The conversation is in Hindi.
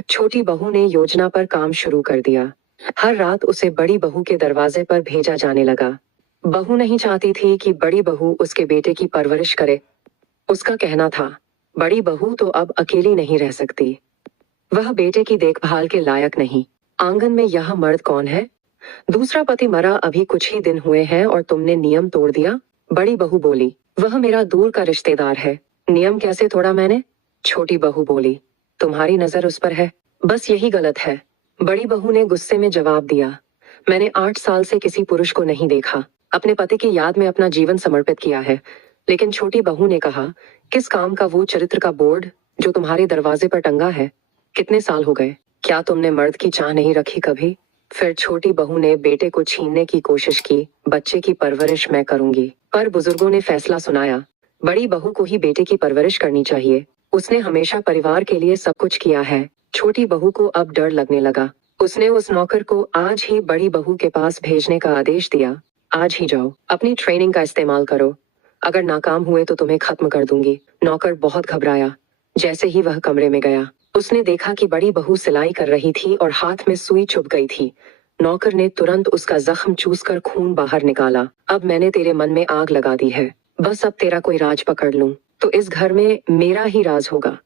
छोटी बहू ने योजना पर काम शुरू कर दिया। हर रात उसे बड़ी बहू के दरवाजे पर भेजा जाने लगा। बहू नहीं चाहती थी कि बड़ी बहू उसके बेटे की परवरिश करे। उसका कहना था, बड़ी बहू तो अब अकेली नहीं रह सकती। वह बेटे की देखभाल के लायक नहीं। आंगन में यह मर्द कौन है? दूसरा पति मरा अभी कुछ ही दिन हुए हैं और तुमने नियम तोड़ दिया। बड़ी बहू बोली, वह मेरा दूर का रिश्तेदार है। नियम कैसे तोड़ा मैंने? छोटी बहू बोली, तुम्हारी नजर उस पर है, बस यही गलत है। बड़ी बहू ने गुस्से में जवाब दिया, मैंने 8 साल से किसी पुरुष को नहीं देखा। अपने पति की याद में अपना जीवन समर्पित किया है। लेकिन छोटी बहू ने कहा, किस काम का वो चरित्र का बोर्ड जो तुम्हारे दरवाजे पर टंगा है? कितने साल हो गए? क्या तुमने मर्द की चाह नहीं रखी कभी? फिर छोटी बहू ने बेटे को छीनने की कोशिश की, बच्चे की परवरिश मैं करूंगी। पर बुजुर्गों ने फैसला सुनाया, बड़ी बहू को ही बेटे की परवरिश करनी चाहिए। उसने हमेशा परिवार के लिए सब कुछ किया है। छोटी बहू को अब डर लगने लगा। उसने उस नौकर को आज ही बड़ी बहू के पास भेजने का आदेश दिया। आज ही जाओ, अपनी ट्रेनिंग का इस्तेमाल करो। अगर नाकाम हुए तो तुम्हें खत्म कर दूंगी। नौकर बहुत घबराया। जैसे ही वह कमरे में गया, उसने देखा कि बड़ी बहू सिलाई कर रही थी और हाथ में सुई चुभ गई थी। नौकर ने तुरंत उसका जख्म चूसकर खून बाहर निकाला। अब मैंने तेरे मन में आग लगा दी है। बस अब तेरा कोई राज पकड़ लूं तो इस घर में मेरा ही राज होगा।